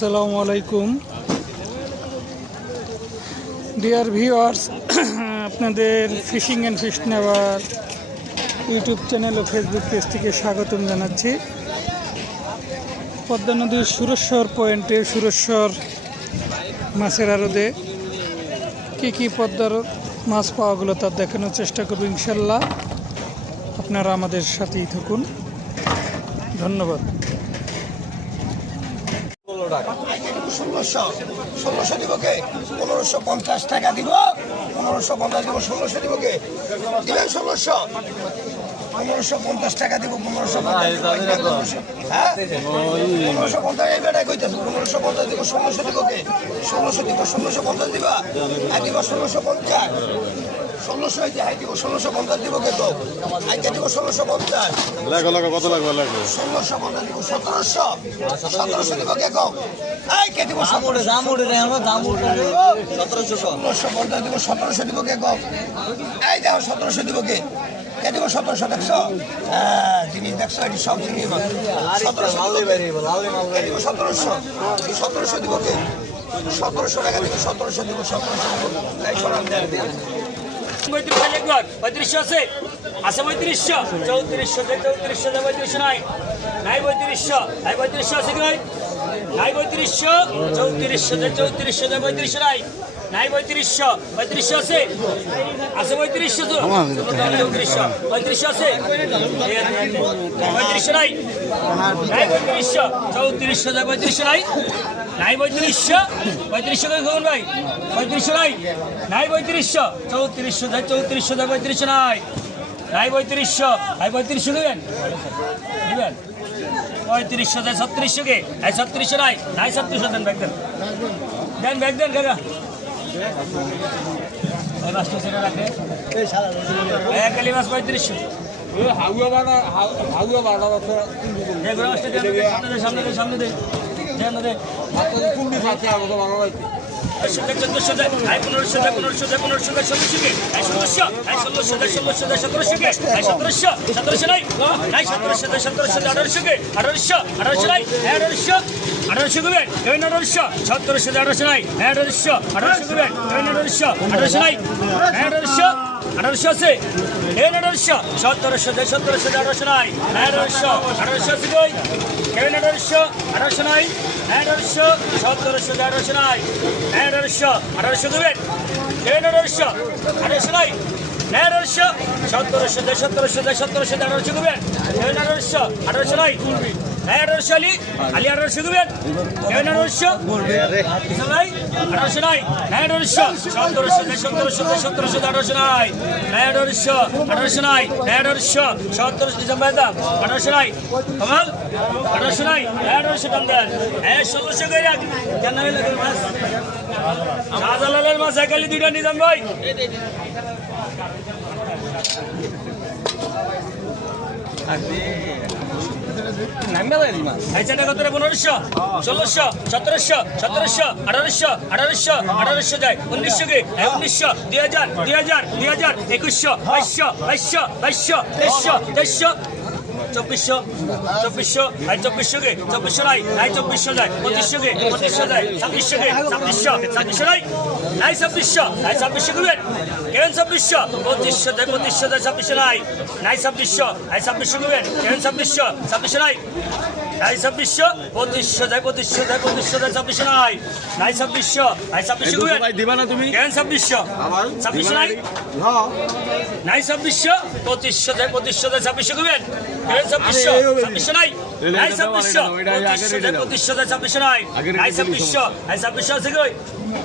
আসসালামু আলাইকুম। Dear viewers আপনাদের ফিশিং অ্যান্ড ফিশ নেওয়ার ইউটিউব চ্যানেল ও ফেসবুক পেজ থেকে স্বাগতম জানাচ্ছি। পদ্মা নদীর সুরেশ্বর পয়েন্টে, সুরেশ্বর মাছের আরদে কী কী পদ্মার মাছ পাওয়াগুলো তার দেখানোর চেষ্টা করব ইনশাল্লাহ। আপনারা আমাদের সাথেই থাকুন। ধন্যবাদ। ষোলোশো ষোলোশো দিব কে পনেরোশো পঞ্চাশ টাকা দিব। পনেরোশো পঞ্চাশ দিব ষোলোশো দিব কে দিবেন ষোলোশো? পনেরোশো পঞ্চাশ টাকা দিব পনেরোশো দিব। হ্যাঁ? পনেরোশো পঞ্চাশ এই বেটাই কইতেছে পনেরোশো পঞ্চাশ দিব ষোলোশো দিব কে ষোলোশো দিব ষোলোশো পঞ্চাশ দিবা। আর ষোলোশো পঞ্চাশ। ষোলোশো যে হাই দিব ষোলোশো পঞ্চাশ দিব কে তো আজকে দিব ষোলোশো পঞ্চাশ। লেখো লেখো কত লাগবে লেখো ষোলোশো পঞ্চাশ দিব সতেরোশো। সতেরোশো দিব কে কম? এই কে দিব দামুড়ে দামুড়ে রে আমরা দামুড়ে সতেরোশো সতেরোশো পঞ্চাশ দিব সতেরোশো দিব কে কম? এই দেখো সতেরোশো দিব কে? কে দিব সতেরোশো দেখছ? হ্যাঁ জিনিস দেখছ এটি সব জিনিস। সতেরোশো দিব সতেরোশো? সতেরোশো দিব কে? সতেরোশো টাকা দিব সতেরোশো দিব সতেরোশো। পঁয়ত্রিশ একবার পঁয়ত্রিশশো আছে? আছে পঁয়ত্রিশশো? চৌত্রিশশো চৌত্রিশশো পঁয়ত্রিশশো নাই। নাই পঁয়ত্রিশশো নাই পঁয়ত্রিশশো আছে কি নাই নাই পঁয়ত্রিশশো চৌত্রিশশো চৌত্রিশশো পঁয়ত্রিশশো নাই। নাই পঁয়ত্রিশশো পঁয়ত্রিশশো আছে? আছে পঁয়ত্রিশশো চৌত্রিশশো পঁয়ত্রিশশো আছে? পঁয়ত্রিশশো নাই? নাই পঁয়ত্রিশশো চৌত্রিশশো পঁয়ত্রিশশো নাই? নাই পঁয়ত্রিশশো পঁয়ত্রিশশো খবর ভাই? পঁয়ত্রিশশো নাই? নাই পঁয়ত্রিশশো চৌত্রিশশো চৌত্রিশশো পঁয়ত্রিশশো নাই। নাই পঁয়ত্রিশশো নাই পঁয়ত্রিশশো দেবেন? দিবেন? পঁয়ত্রিশশো যায় ছত্রিশশো কে এই ছত্রিশশো নাই নাই ছত্রিশশো দেন ব্যাগ দেন দেন ব্যাগ দেন কাকা পঁয়ত্রিশশো হাগুয়া বানা হাগুয়া বানা দেন, সামনে সামনে দে সামনে দে দেন আঠারোশো দেবেন কেবেন আঠারোশো সতেরোশো আঠারোশো নাই আঠারোশো আঠারোশো দেবেন কেবেন আঠারোশো আঠারোশো নাই আঠারোশো আঠারোশো আছে কেবেন আঠারোশো? সতেরোশো দেয় সতেরোশো আঠারোশো নাই আঠারোশো আঠারোশো আছে কই কেবেন আঠারোশো? আঠারোশো নাই আঠারোশো, সতেরোশো দেয় আঠারোশো নাই আঠারোশো আঠারোশো দেবেন কেবেন আঠারোশো? আঠারোশো নাই আঠারোশো, সতেরোশো দেয় সতেরোশো আঠারোশো দেবেন কেবেন আঠারোশো? আঠারোশো নাই আঠারোশো আলী আলী আঠারোশো দেবেন। কেবেন আঠারোশো। নাই আঠারোশো নাই আঠারোশো। সতেরোশো সতেরোশো সতেরোশো, আঠারোশো নাই আঠারোশো আঠারোশো নাই আঠারোশো। সতেরোশো ডিসেম্বর দাম, আঠারোশো নাই। কমাল, আঠারোশো নাই আঠারোশো দাম মাছ। শাহজালালের মাছ একালি দুইটা নিজাম ভাই। আইসাটা কত পনেরোশো, ষোলোশো, সতেরোশো সতেরোশো, আঠারোশো আঠারোশো আঠারোশো যায়। উনিশশো কে? উনিশশো, দুই হাজার দুই হাজার দুই হাজার, একুশশো, বাইশশো বাইশশো বাইশশো, তেইশশো তেইশশো। চব্বিশশো চব্বিশশো আর চব্বিশশো কে? চব্বিশশো নাই নাই চব্বিশশো যায়, পঁচিশশো কে? পঁচিশশো যায়, ছাব্বিশশো কে? ছাব্বিশশো ছাব্বিশশো নাই? নাই ছাব্বিশশো নাই ছাব্বিশশো কেবেন কেন ছাব্বিশশো? পঁচিশশো যায় পঁচিশশো যায় ছাব্বিশশো নাই। নাই ছাব্বিশশো নাই ছাব্বিশশো কেবেন কেন ছাব্বিশশো? ছাব্বিশশো নাই। নাই ছাব্বিশশো পঁচিশশো যায় পঁচিশশো যায় পঁচিশশো যায় ছাব্বিশশো নাই। নাই ছাব্বিশশো নাই ছাব্বিশশো দিবা না তুমি? কেবেন ছাব্বিশশো? ছাব্বিশশো নাই? নাই ছাব্বিশশো পঁচিশশো যায় পঁচিশশো যায় ছাব্বিশশো কেবেন কেবেন ছাব্বিশশো? ছাব্বিশশো নাই? নাই ছাব্বিশশো পঁচিশশো যায় পঁচিশশো যায় ছাব্বিশশো নাই। নাই ছাব্বিশশো নাই ছাব্বিশশো আছে কই?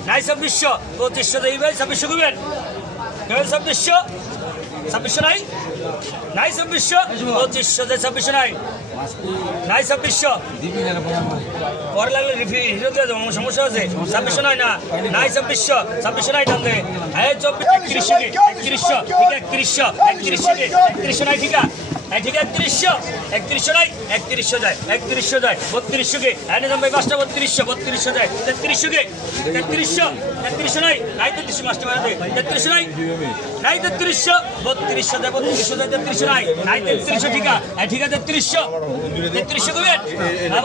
নাই ছাব্বিশশো পঁচিশশো যায় ভাই ছাব্বিশশো কেবেন কেবেন ছাব্বিশশো? ছাব্বিশশো নাই? নাই ছাব্বিশশো পঁচিশশো যায় ছাব্বিশশো নাই। নাই ছাব্বিশশো। পরে লাগলে হিরো দিয়ে সমস্যা আছে? ছাব্বিশশো নয় না। নাই ছাব্বিশশো। ছাব্বিশশো নাই টানতে। হ্যাঁ চব্বিশ একত্রিশশো একত্রিশশো। ঠিক একত্রিশশো। একত্রিশশো কি? একত্রিশশো নাই ঠিক ঠিক একত্রিশশো। একত্রিশশো একত্রিশশো যায়। একত্রিশশো যায়। বত্রিশশো কে? হ্যাঁ নিজাম ভাই পাঁচটা বত্রিশশো। বত্রিশশো যায়। তেত্রিশশো কে? তেত্রিশশো। তেত্রিশশো নাই নাই তেত্রিশশো পাঁচটা বাড়াতে তেত্রিশশো নাই নাই তেত্রিশশো। বত্রিশশো যায় বত্রিশশো যায় তেত্রিশশো নাই নাই তেত্রিশশো ঠিক আছে। হ্যাঁ ঠিক আছে তেত্রিশশো। তেত্রিশশো কবেন হ্যাঁ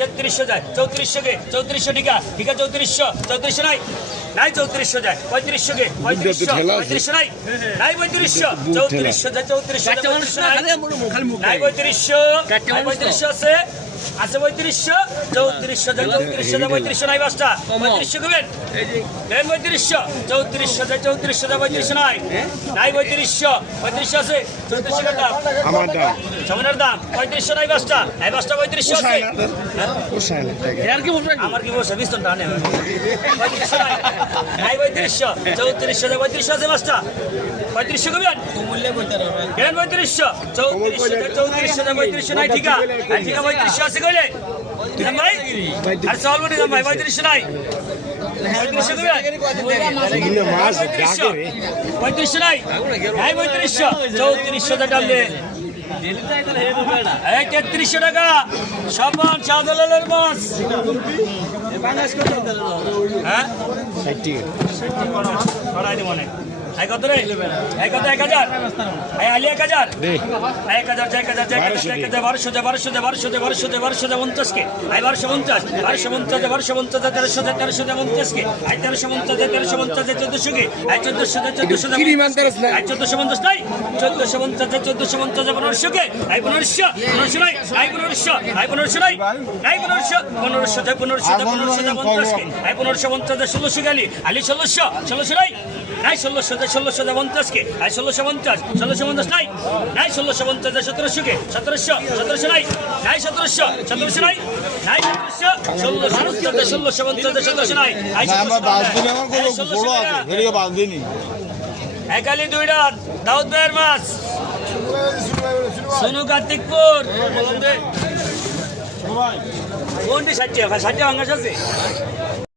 তেত্রিশশো যায় চৌত্রিশশো কে চৌত্রিশশো ঠিক আছে চৌত্রিশশো চৌত্রিশশো নাই? নাই চৌত্রিশশো যায় পঁয়ত্রিশশো কে পঁয়ত্রিশশো পঁয়ত্রিশশো নাই? নাই পঁয়ত্রিশশো চৌত্রিশশো যায় চৌত্রিশশো নাই? পঁয়ত্রিশশো পঁয়ত্রিশশো আছে? আছে পঁয়ত্রিশশো চৌত্রিশশো যায় চৌত্রিশশো যায় পঁয়ত্রিশশো নাই পাঁচটা। পঁয়ত্রিশশো কবেন। দেন পঁয়ত্রিশশো চৌত্রিশশো যায় চৌত্রিশশো যায় পঁয়ত্রিশশো নাই। নাই পঁয়ত্রিশশো। পঁয়ত্রিশশো আছে চৌত্রিশশো টাকা আমার দাম। সমানের দাম। পঁয়ত্রিশশো নাই পাঁচটা। এই পাঁচটা পঁয়ত্রিশশো আছে। আমার কি বলছে বিস্তর টানে। পঁয়ত্রিশশো নাই। নাই পঁয়ত্রিশশো। চৌত্রিশশো যায় পঁয়ত্রিশশো আছে পাঁচটা। পঁয়ত্রিশশো কবেন কেন পঁয়ত্রিশশো? চৌত্রিশশো চৌত্রিশশো পঁয়ত্রিশশো নাই ঠিকা ঠিকা পঁয়ত্রিশশো আছে কইলে? ভাই? আর চল বলি ভাই পঁয়ত্রিশশো নাই। পঁয়ত্রিশশো নাই? নাই পঁয়ত্রিশশো চৌত্রিশশো টাকা তেত্রিশশো টাকা সাবান শাহজালালের মাছ। হ্যাঁ? কত রে? এই কত এক হাজার? আলি এক হাজার? এক হাজার এক হাজার এক হাজার এক হাজার বারোশো যায় বারোশো যায় বারোশো যায় বারোশো বারোশো যায় পঞ্চাশকে এই বারোশো পঞ্চাশ বারোশো পঞ্চাশ বারোশো পঞ্চাশ তেরোশো যায় তেরোশো যায় পঞ্চাশকে এই তেরোশো পঞ্চাশ তেরোশো পঞ্চাশ চোদ্দশো কে। এই চোদ্দশো যায় চোদ্দশো এই চোদ্দশো পঞ্চাশ নাই। চোদ্দশো পঞ্চাশ চোদ্দশো পঞ্চাশ পনেরোশো কে। এই পনেরোশো পনেরোশো নাই। এই পনেরোশো এই পনেরোশো নাই। পনেরোশো পনেরোশো যায় পনেরোশো যায় পনেরোশো পঞ্চাশকে এই পনেরোশো পঞ্চাশ ষোলোশো গেলি আলি। ষোলোশো ষোলোশো নাই। ষোলোশো যায় ষোলোশো পঞ্চাশকে এই ষোলোশো পঞ্চাশ ষোলোশো পঞ্চাশ নাই নাই ষোলোশো পঞ্চাশ যায় সতেরোশো কে সতেরোশো সতেরোশো নাই নাই সতেরোশো সতেরোশো নাই নাই সতেরোশো ষোলোশো পঞ্চাশ ষোলোশো পঞ্চাশ সতেরোশো নাই ষোলোশো দিনি একালি দুই রাত দাউদ ভাইয়ের মাছ। সোনু কার্তিকপুর। কোনটি ষাটটি ষাটটি ভাঙাস আছে